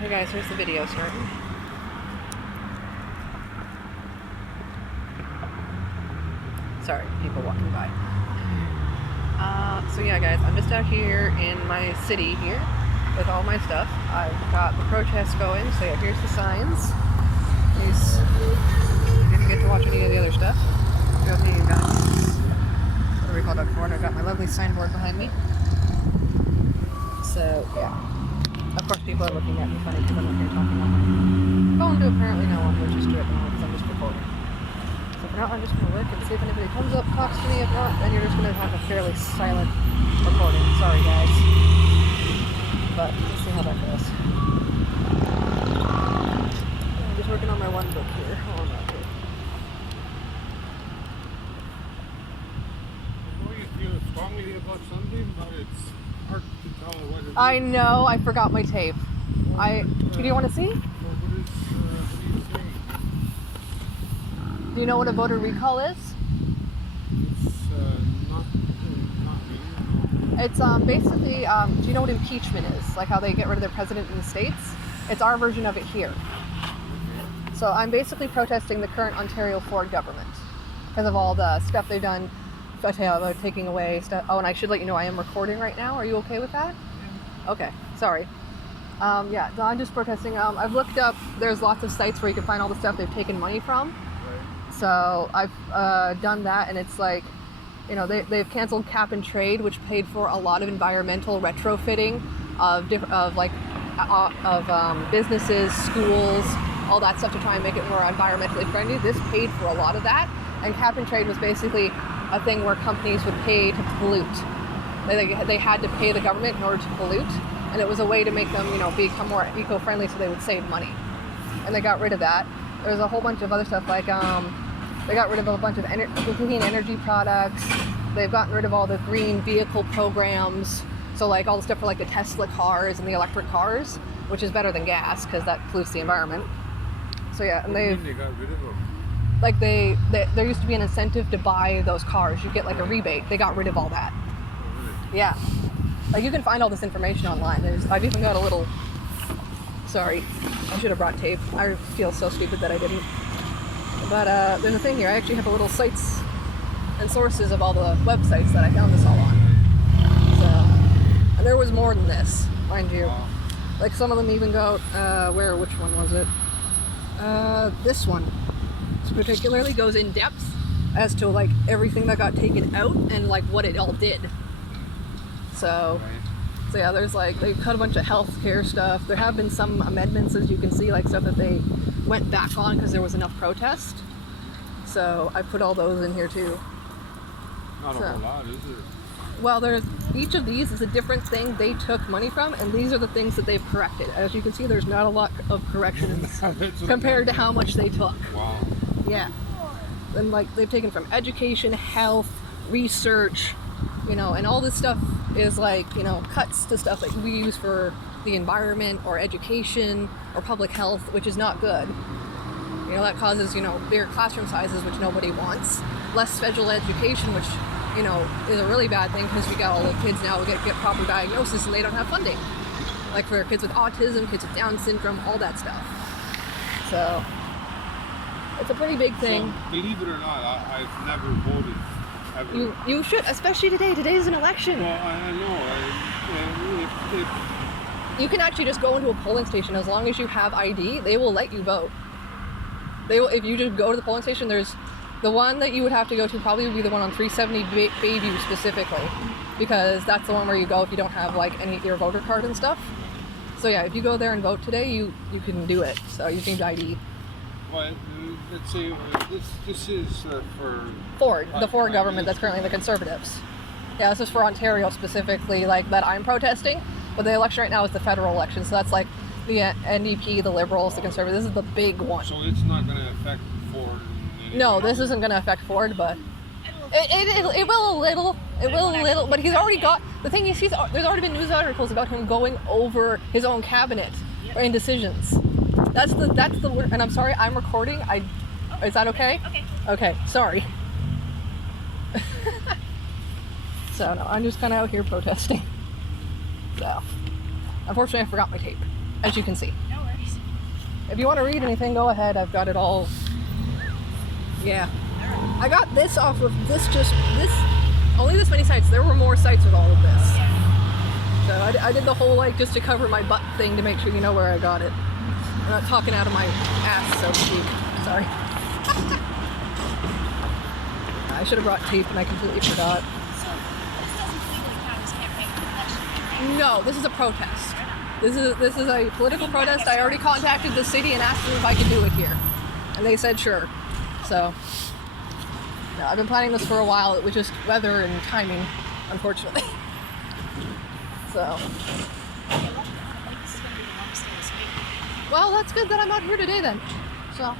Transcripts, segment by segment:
Hey guys, here's the video starting. Sorry, people walking by. So yeah guys, I'm just out here in my city here with all my stuff. I've got the protest going, so yeah, here's the signs. In case you didn't get to watch any of the other stuff. Got the what do we call that before? And I've got my lovely signboard behind me. So yeah. Of course people are looking at me funny because I'm up here talking on my phone to apparently no one, which is true because I'm just recording. So for now I'm just going to look and see if anybody comes up, talks to me. If not, then you're just going to have a fairly silent recording. Sorry guys. But let's see how that goes. I'm just working on my one book here. Hold on up here. I know you feel strongly about something, but it's hard to tell what it is. I know, I forgot my tape. Do you want to see? What are you saying? Do you know what a voter recall is? It's not me. It's basically, do you know what impeachment is? Like how they get rid of their president in the States? It's our version of it here. So I'm basically protesting the current Ontario Ford government because of all the stuff they've done. About taking away stuff. Oh, and I should let you know I am recording right now. Are you okay with that? Yeah. Okay, sorry. Yeah, so I'm just protesting. I've looked up, there's lots of sites where you can find all the stuff they've taken money from. Right. So I've done that, and it's like, you know, they've canceled cap and trade, which paid for a lot of environmental retrofitting of businesses, schools, all that stuff to try and make it more environmentally friendly. This paid for a lot of that, and cap and trade was basically a thing where companies would pay to pollute. They had to pay the government in order to pollute, and it was a way to make them, you know, become more eco-friendly so they would save money. And they got rid of that. There's a whole bunch of other stuff like they got rid of a bunch of clean energy products. They've gotten rid of all the green vehicle programs. So like all the stuff for like the Tesla cars and the electric cars, which is better than gas because that pollutes the environment. So yeah, and They got rid of them. like there used to be an incentive to buy those cars. You get like a rebate. They got rid of all that. Oh, really? Yeah. Like you can find all this information online. I've even got a little, sorry, I should have brought tape. I feel so stupid that I didn't. But there's a thing here. I actually have a little sites and sources of all the websites that I found this all on. So, and there was more than this, mind you. Wow. Like some of them even go, which one was it? This one. Particularly goes in depth as to like everything that got taken out and like what it all did. So yeah, there's like they've cut a bunch of healthcare stuff. There have been some amendments, as you can see, like stuff that they went back on because there was enough protest. So I put all those in here too. Not a whole lot, is it? Well, there's each of these is a different thing they took money from, and these are the things that they've corrected. As you can see, there's not a lot of corrections compared to how much they took. Wow. Yeah. And like they've taken from education, health, research, you know, and all this stuff is like, you know, cuts to stuff that we use for the environment or education or public health, which is not good. You know, that causes, you know, bigger classroom sizes, which nobody wants. Less special education, which, you know, is a really bad thing because we got all the kids now who get proper diagnosis and they don't have funding. Like for kids with autism, kids with Down syndrome, all that stuff. So it's a pretty big thing. So, believe it or not, I've never voted ever. You should, especially today. Today is an election. Well, I know. You can actually just go into a polling station as long as you have ID. They will let you vote. They will, if you just go to the polling station. There's the one that you would have to go to probably would be the one on 370 Bayview specifically, because that's the one where you go if you don't have like your voter card and stuff. So yeah, if you go there and vote today, you can do it. So you need ID. Well, let's say this is for Ford, the Ford government that's currently the Conservatives. Yeah, this is for Ontario specifically, like that I'm protesting. But the election right now is the federal election, so that's like the NDP, the Liberals, the Conservatives. This is the big one. So it's not going to affect Ford. No, this isn't going to affect Ford, but it will a little. It will a little. But he's already got the thing is there's already been news articles about him going over his own cabinet in decisions. That's the word. And I'm sorry, I'm recording. Is that okay? Okay. Okay. Sorry. So no, I'm just kind of out here protesting. So, unfortunately, I forgot my tape. as you can see. No worries. If you want to read anything, go ahead. I've got it all. Yeah. I got this off of this, only this many sites. There were more sites with all of this. So I did the whole, like, just to cover my butt thing to make sure you know where I got it. I'm not talking out of my ass, so to speak. Sorry. I should have brought tape and I completely forgot. So this doesn't legally count as campaign election. No, this is a protest. This is a political protest. I already contacted the city and asked them if I could do it here. And they said sure. So, no, I've been planning this for a while. It was just weather and timing, unfortunately. So. Well, that's good that I'm out here today then. So,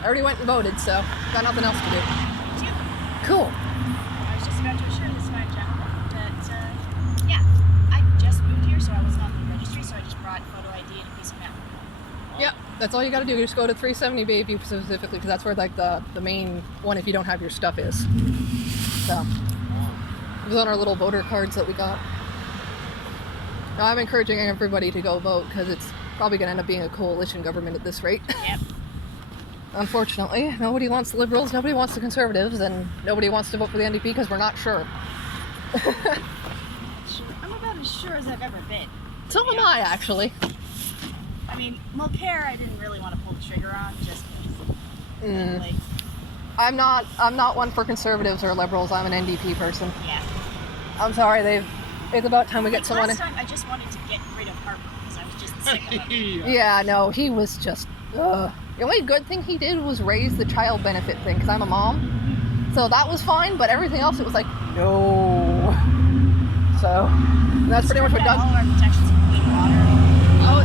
I already went and voted, so got nothing else to do. Cool. I was just about to assure this fine gentleman that, yeah, I just moved here, so I wasn't on the registry, so I just brought photo ID and a piece of mail. Yep, that's all you got to do. You just go to 370 Bayview specifically, because that's where like the main one if you don't have your stuff is. So, it was on our little voter cards that we got. Now, I'm encouraging everybody to go vote because it's probably going to end up being a coalition government at this rate. Yep. Unfortunately, nobody wants the Liberals, nobody wants the Conservatives, and nobody wants to vote for the NDP because we're not sure. I'm about as sure as I've ever been. So am I, actually. I mean, Mulcair, I didn't really want to pull the trigger on, just because. Like, I'm not one for Conservatives or Liberals. I'm an NDP person. yeah. I'm sorry, it's about time we get someone. Last time, I just wanted to get rid of Harper because I was just sick of him. Yeah, no, he was just. The only good thing he did was raise the child benefit thing, because I'm a mom. So that was fine, but everything else, it was like, no. So, that's pretty much what Doug. All of our protections of clean water. Oh,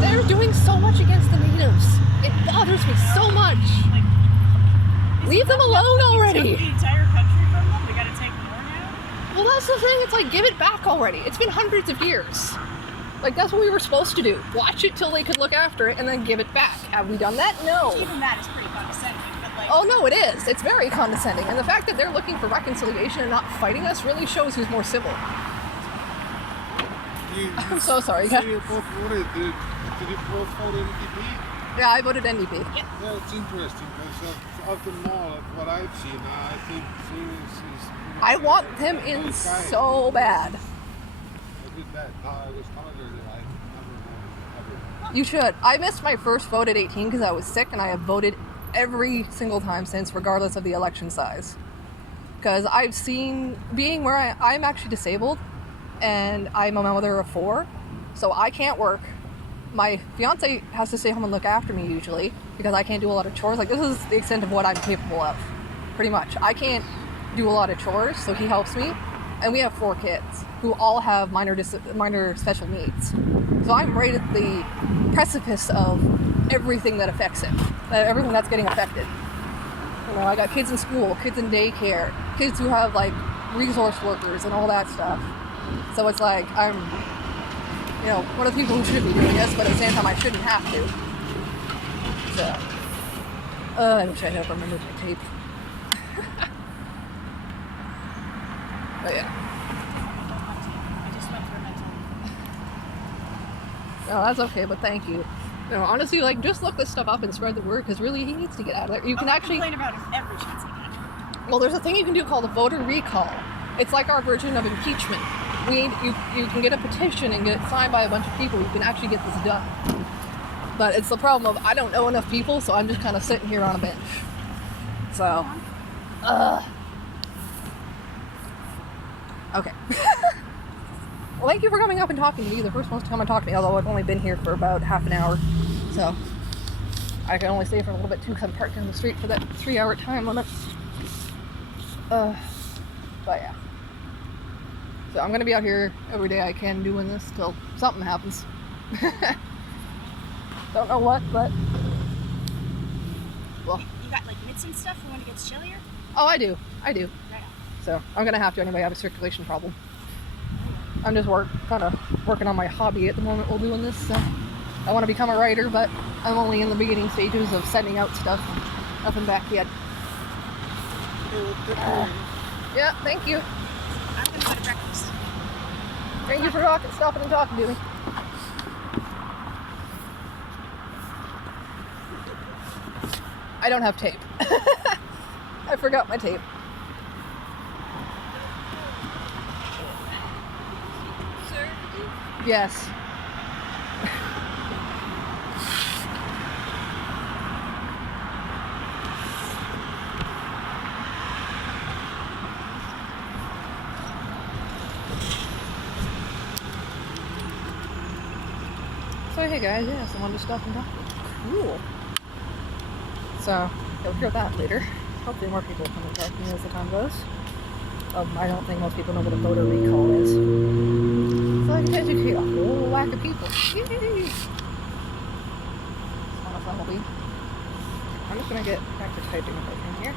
they're doing so much against the natives. It bothers me so much. Like, Leave them alone already. We took the entire country from them. We gotta take more now. Well, that's the thing. It's like, give it back already. It's been hundreds of years. Like, that's what we were supposed to do. Watch it till they could look after it and then give it back. Have we done that? No. Even that is pretty condescending. But like, Oh, no, it is. It's very condescending. And the fact that they're looking for reconciliation and not fighting us really shows who's more civil. I'm so sorry. You both voted. Did you both vote NDP? Yeah, I voted NDP. Yeah, it's interesting because of them all, of what I've seen, I think he's I want him in so bad. I did that. I was telling her that I never voted. You should. I missed my first vote at 18 because I was sick, and I have voted every single time since, regardless of the election size. Because I've seen, being where I'm actually disabled, and I'm a mother of 4, so I can't work. My fiance has to stay home and look after me usually because I can't do a lot of chores. Like, this is the extent of what I'm capable of, pretty much. I can't do a lot of chores, so he helps me. And we have 4 kids who all have minor special needs. So I'm right at the precipice of everything that affects him, everything that's getting affected. You know, I got kids in school, kids in daycare, kids who have like resource workers and all that stuff. So it's like I'm, you know, one of the people who should be doing this, but at the same time I shouldn't have to. So, I wish I had remembered my tape. But yeah. I just went through my time. No, that's okay, but thank you. No, honestly, like, just look this stuff up and spread the word, because really, he needs to get out of there. You can actually complain about him every chance he can. Well, there's a thing you can do called a voter recall. It's like our version of impeachment. You can get a petition and get it signed by a bunch of people. You can actually get this done. But it's the problem of I don't know enough people, so I'm just kind of sitting here on a bench. So, okay. Well, thank you for coming up and talking to me. You're the first one to come and talk to me, although I've only been here for about half an hour. So, I can only stay for a little bit too because I'm parked in the street for that 3-hour time limit. But yeah. So I'm going to be out here every day I can doing this till something happens. Don't know what, but... Well. You got like mitts and stuff for when it gets chillier? Oh, I do. Right on. So I'm going to have to anyway. I have a circulation problem. I'm just kind of working on my hobby at the moment while doing this. So I want to become a writer, but I'm only in the beginning stages of sending out stuff. Nothing back yet. Yeah, thank you. I'm going to go to breakfast. Thank you for stopping and talking to me. I don't have tape. I forgot my tape. Sir? Yes. So hey guys, yeah, someone just stopped and talked. Cool. So you'll hear that later. Hopefully more people come and talk to me as the time goes. I don't think most people know what a voter recall is. So I can educate a whole whack of people. Yay! It's not a fun hobby. I'm just gonna get back to typing if I can here.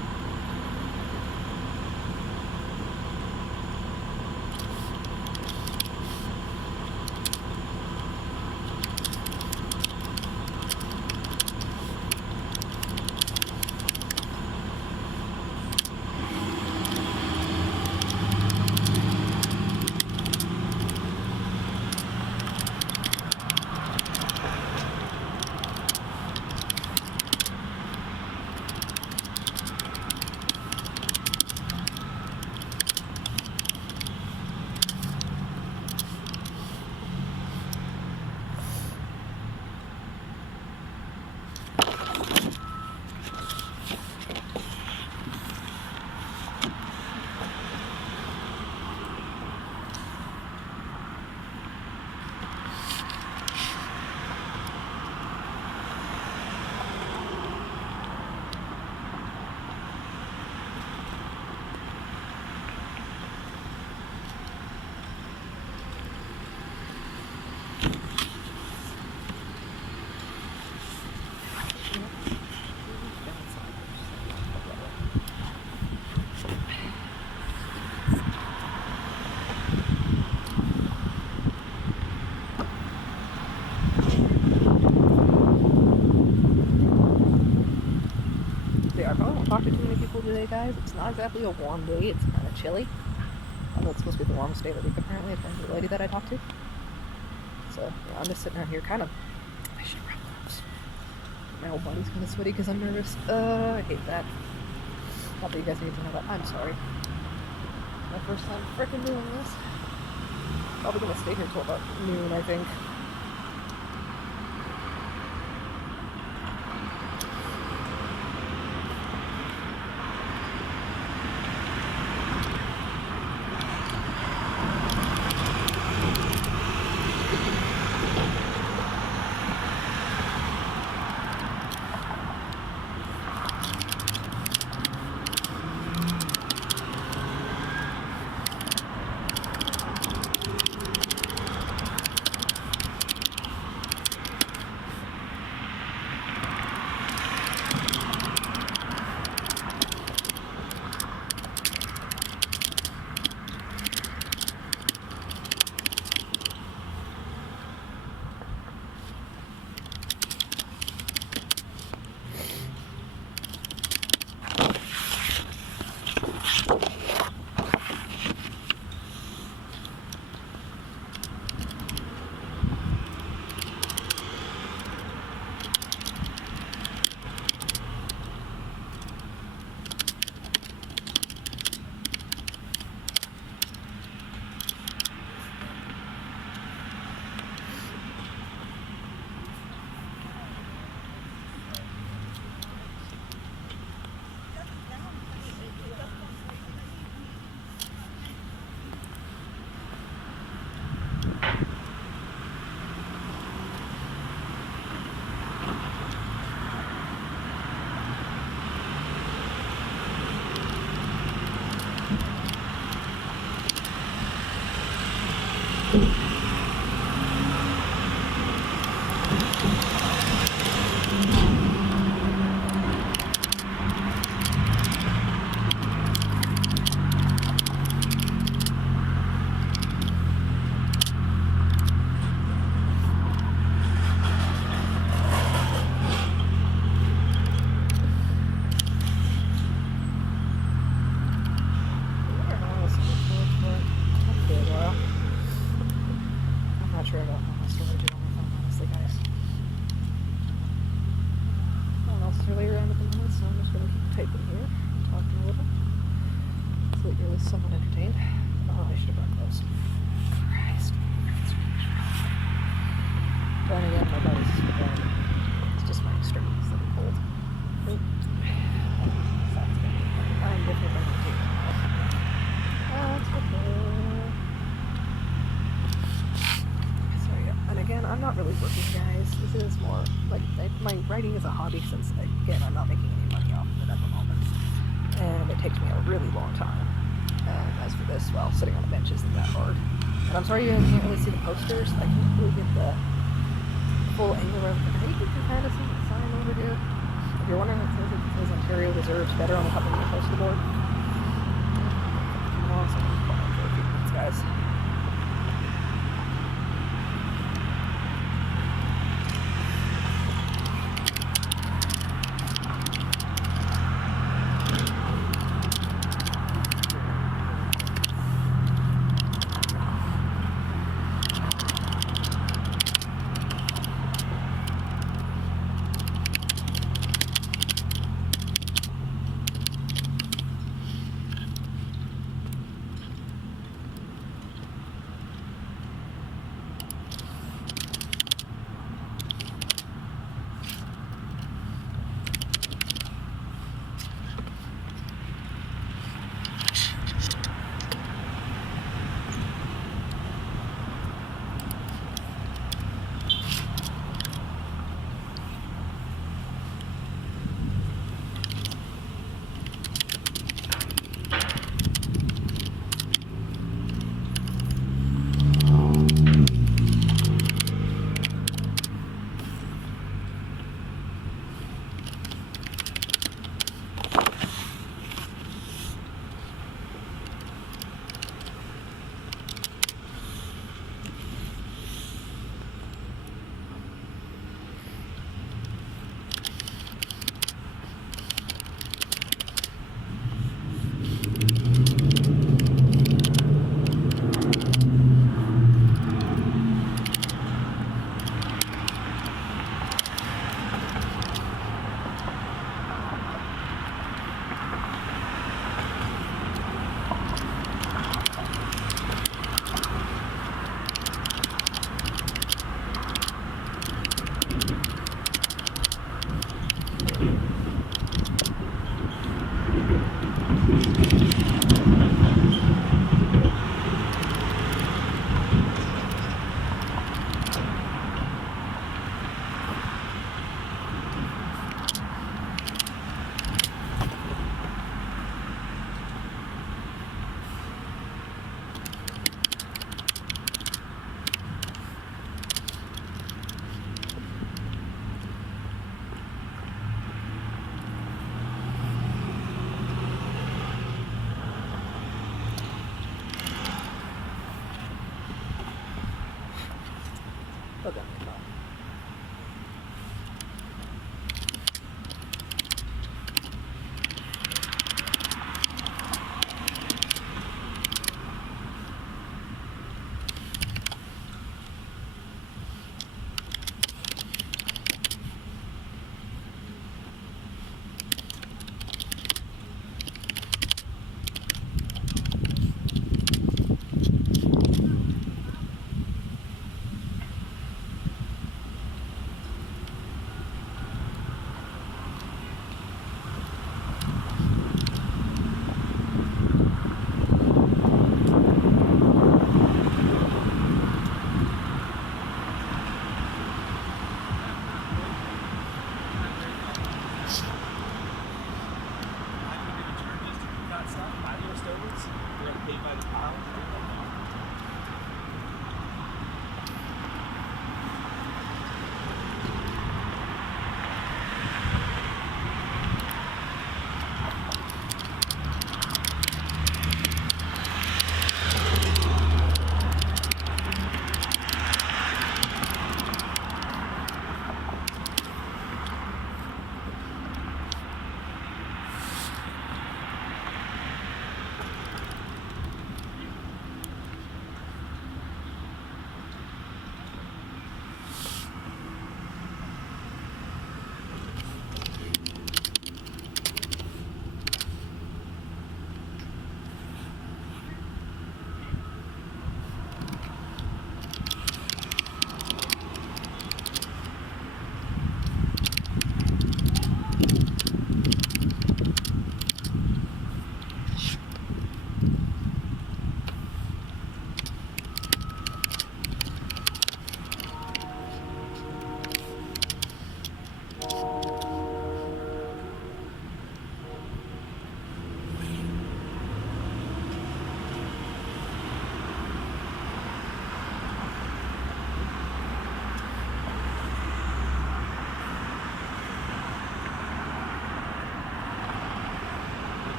I probably won't talk to too many people today, guys. It's not exactly a warm day. It's kind of chilly. Although it's supposed to be the warmest day of the week, apparently, according to the lady that I talked to. So, yeah, I'm just sitting out here kind of... I should rub gloves. My whole body's kind of sweaty because I'm nervous. I hate that. Not that you guys need to know that. I'm sorry. My first time freaking doing this. Probably gonna stay here till about noon, I think. else is really around at the moment, so I'm just going to keep typing here, talking a little, so that you're at least somewhat entertained. Oh, I should have brought clothes. Christ. Then again, my body's just bad. It's just my extremities that are cold. I'm definitely going to take it off. That's okay. So yeah, and again, I'm not really working, guys. This is more like my writing is a hobby since, again, I'm not making any money off of it at the moment. And it takes me a really long time. And as for this, well, sitting on a bench isn't that hard. And I'm sorry you can't really see the posters. I can't really get the full angle of it. I think you can kind of see the sign over here. If you're wondering, it says Ontario deserves better on the top of the poster board. Awesome. For a few minutes, guys. Okay.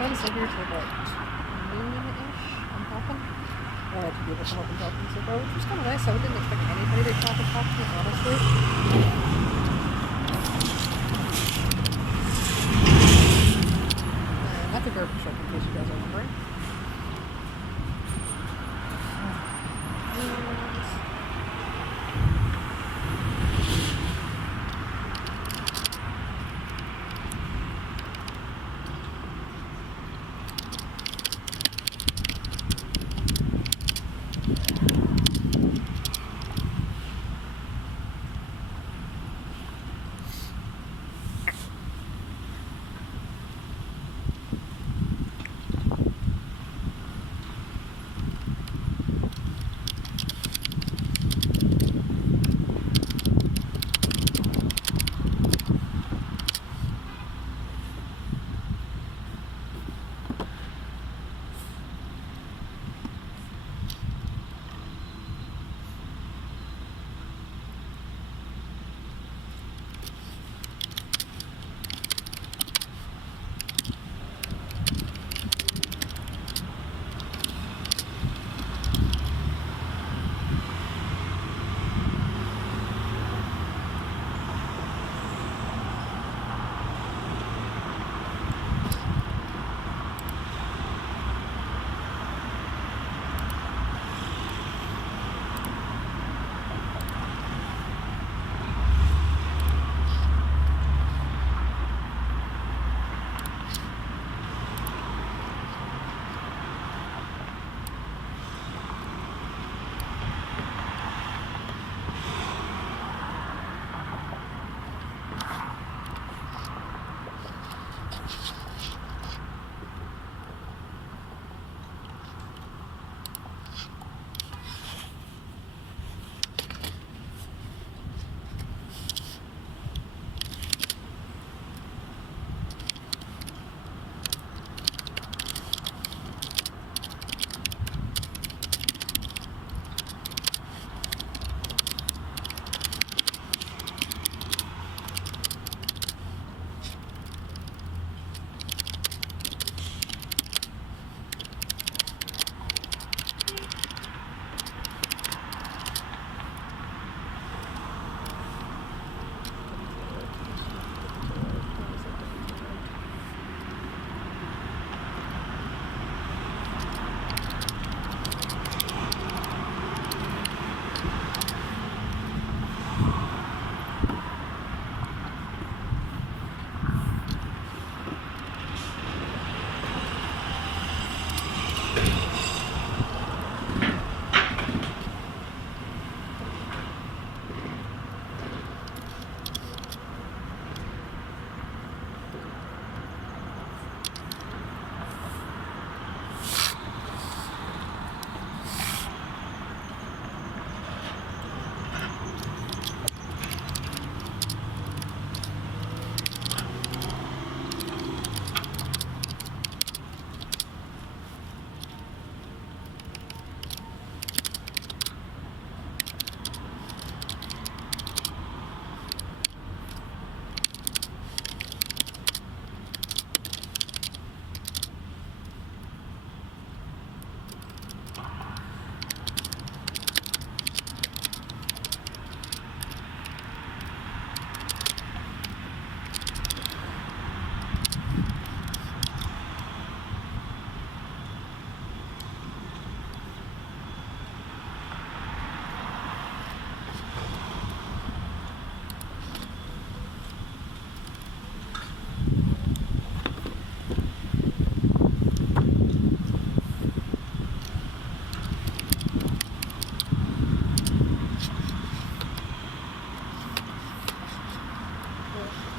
trying to sit here till about noon-ish. I'm hoping. I wanted to be able to help and talk and so far, which was kind of nice. I didn't expect anybody to talk to me, honestly. That's a garbage truck, in case you guys are wondering.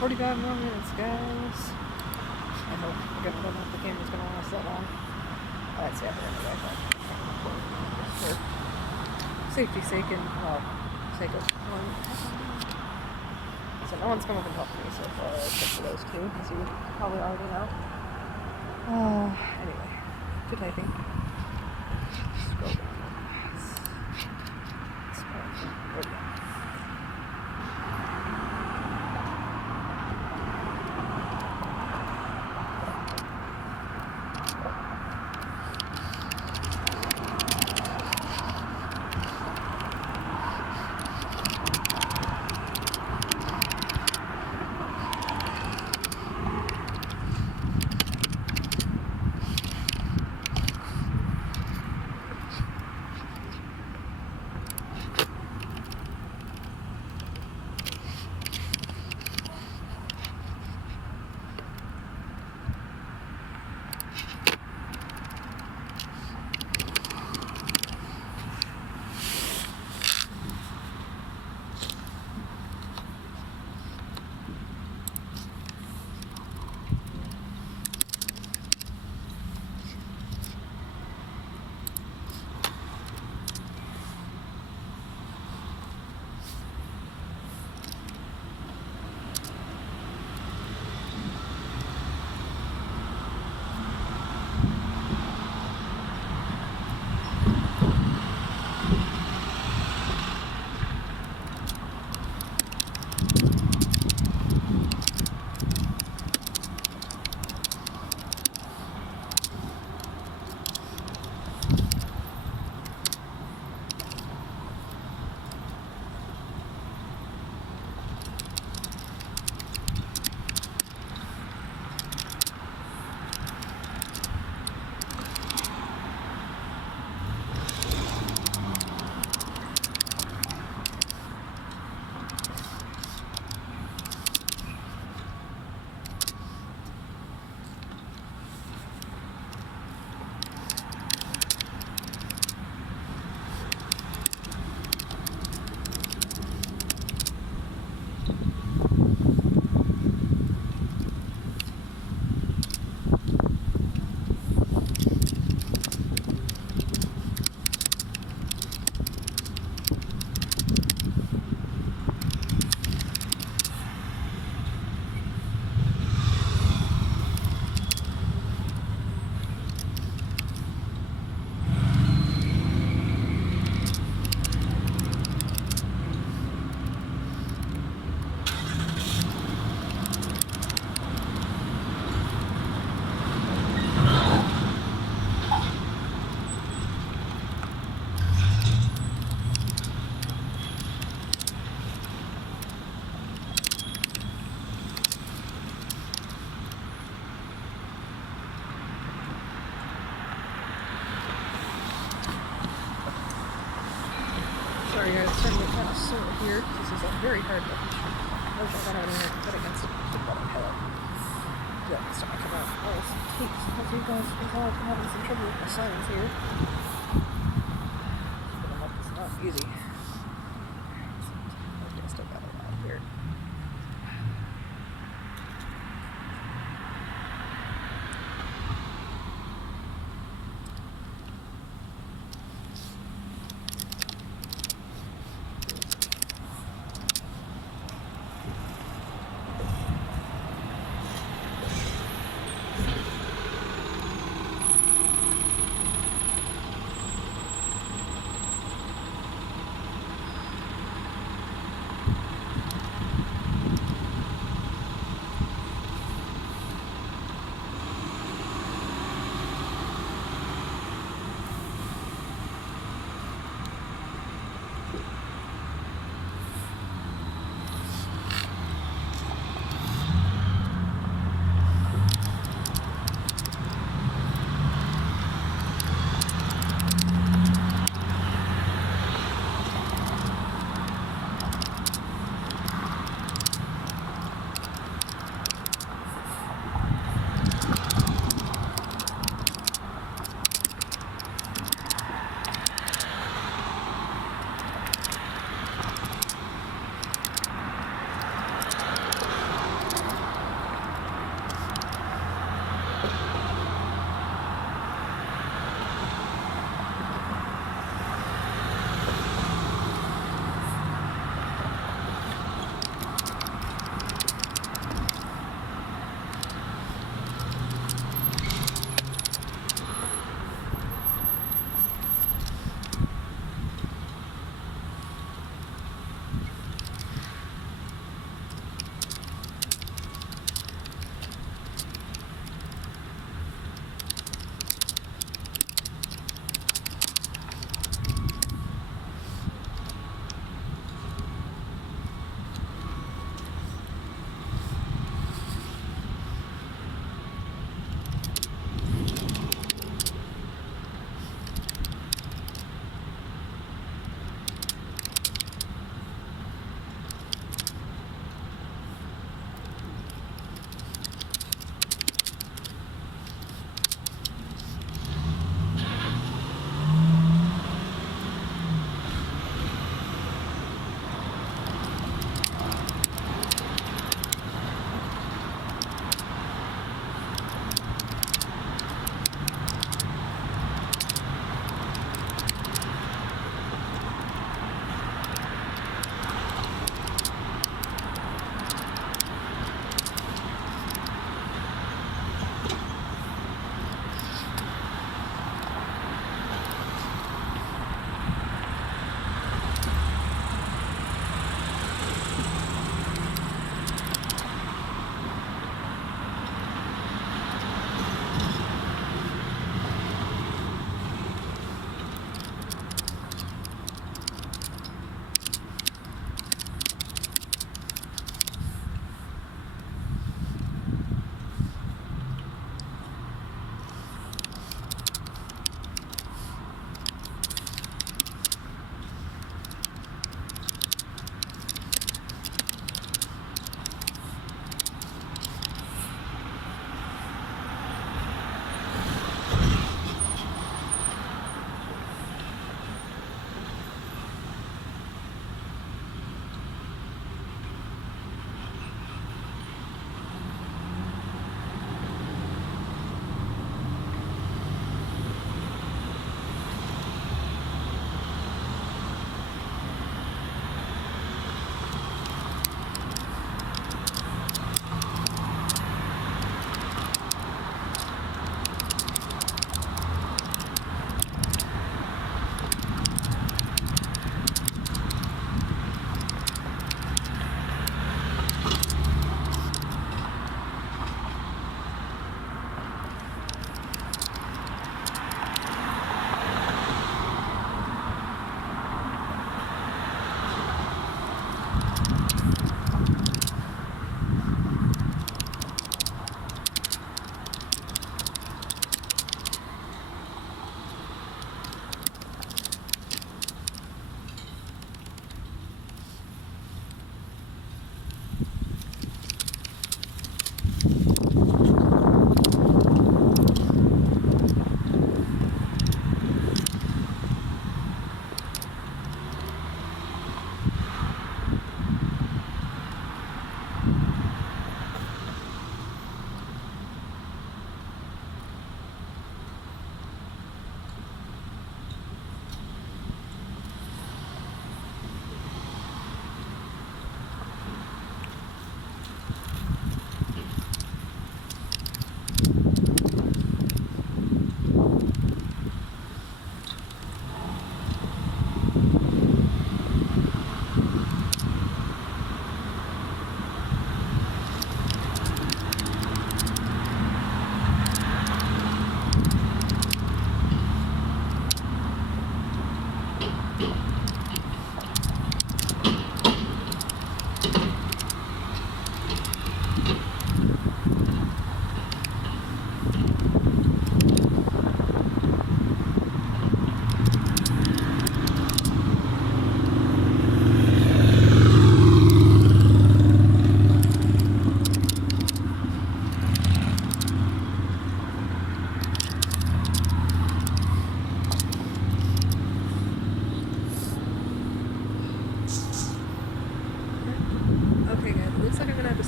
Forty-five more minutes, guys. I hope. I don't know if the camera's gonna last that long. That's the other anyway, but for safety's sake and, well, sake of one. So no one's come up and talked to me so far, except for those two, as you probably already know. Anyway, good typing. Scroll down. There we go. sorry guys, starting to kind of sore here. This is a very hard one. I don't have anything to put against it. Just bottom pillow. Yeah, let's talk about all this cakes. Hopefully you guys can tell I've been having some trouble with my signs here. It's not easy. I still got a lot here.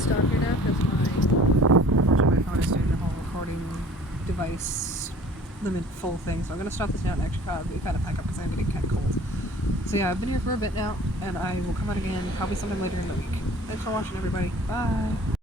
stop here now because unfortunately my phone is doing the whole recording device limit full thing. So I'm going to stop this now and actually probably kind of pack up because I'm getting kind of cold. So yeah, I've been here for a bit now, and I will come out again probably sometime later in the week. Thanks for watching, everybody. Bye.